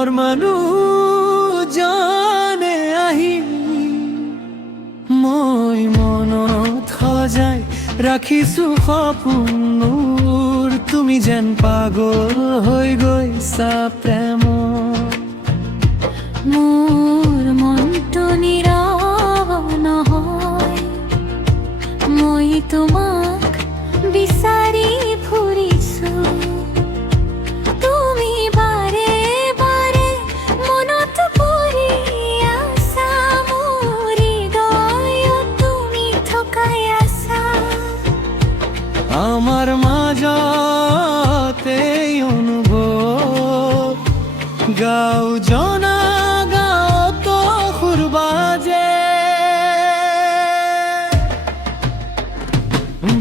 প্ৰেমৰ মানুহজনে আহি মই মনত সজাই ৰাখিছো সপোনবোৰ তুমি যেন পাগল হৈ গৈছা প্ৰেমত মোৰ মনটো নীৰৱ নহয় মই তোমাক বিচাৰি ফুৰিছো তুমি বাৰে বাৰে মনত পৰি আছা মোৰ হৃদয়ত তুমি থকাই আছা আমাৰ মাজতে অনুভৱ গাঁও জনা গাঁৱত সুৰ বাজে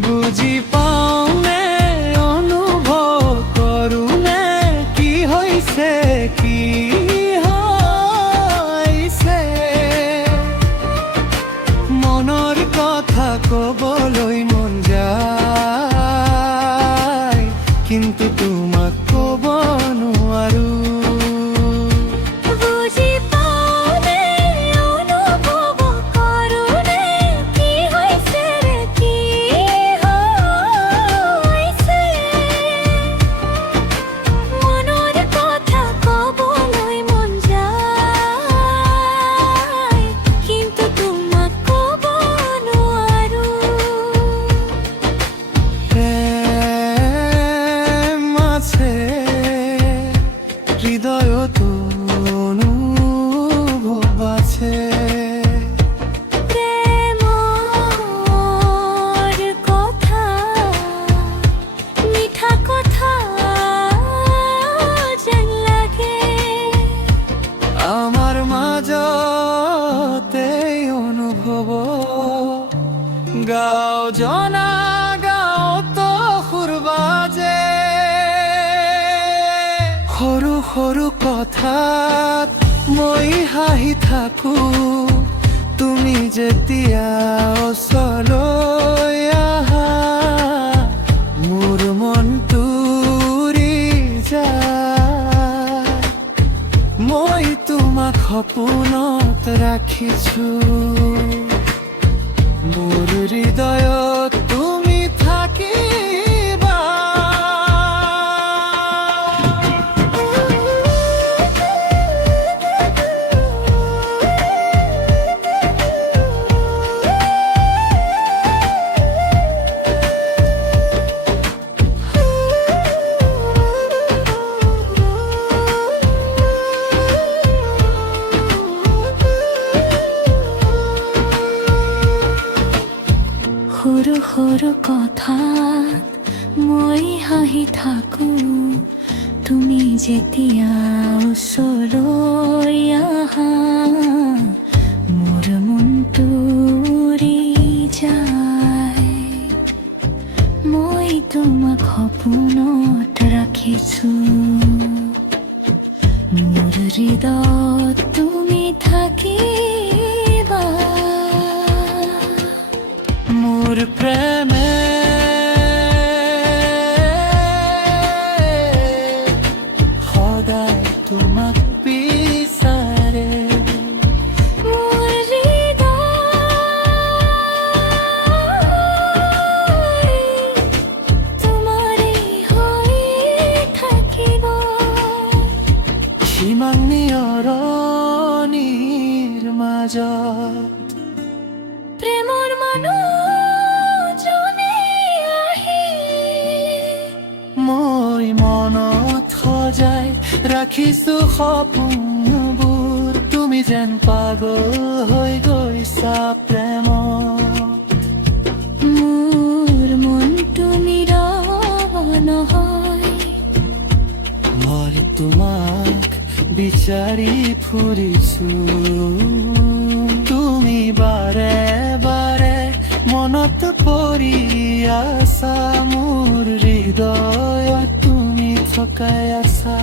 বুজি পাওঁনে অনুভৱ কৰোঁনে কি হৈছে কি হৈছে মনৰ কথা ক'বলৈ মন যায় কিন্তু তোমাক ক'ব নোৱাৰো বুজি পাওঁনে অনুভৱ কৰোঁনে কি হৈছে কি হৈছে মনৰ কথা ক'বলৈ মন যায় কিন্তু তোমাক ক'ব নোৱাৰো প্ৰেম আছে হৃদয়তো অনুভৱ আছে প্ৰেমৰ কথা মিঠা কথা যেন লাগে আমাৰ মাজতে অনুভৱ গাঁও জনা গাঁৱত সুৰ বাজে সৰু সৰু কথাত মই হাঁহি থাকো তুমি যেতিয়া ওচৰলৈ আহা মোৰ মনটো উৰি যায় মই তোমাক সপোনত ৰাখিছো মোৰ হৃদয়ত তুমি থাকিবা সৰু সৰু কথাত মই হাঁহি থাকো তুমি যেতিয়া ওচৰলৈ আহা মোৰ মনটো উৰি যায় মই তোমাক সপোনত ৰাখিছো মোৰ হৃদয়ত তুমি থাকিবা মোৰ প্ৰেমে সদায় তোমাক বিচাৰে মোৰ হৃদয় তোমাৰে হৈ থাকিব সীমান্তি অৰণিৰ মাজত প্ৰেমৰ মানুহজনে আহি মই মনত সজাই ৰাখিছো সপোনবোৰ তুমি যেন পাগল হৈ গৈছা প্ৰেমত মোৰ মনটো নীৰৱ নহয় মই তোমাক বিচাৰি ফুৰিছো তুমি বাৰে বাৰে মনত পৰি আছা মোৰ হৃদয়ত তুমি থকাই আছা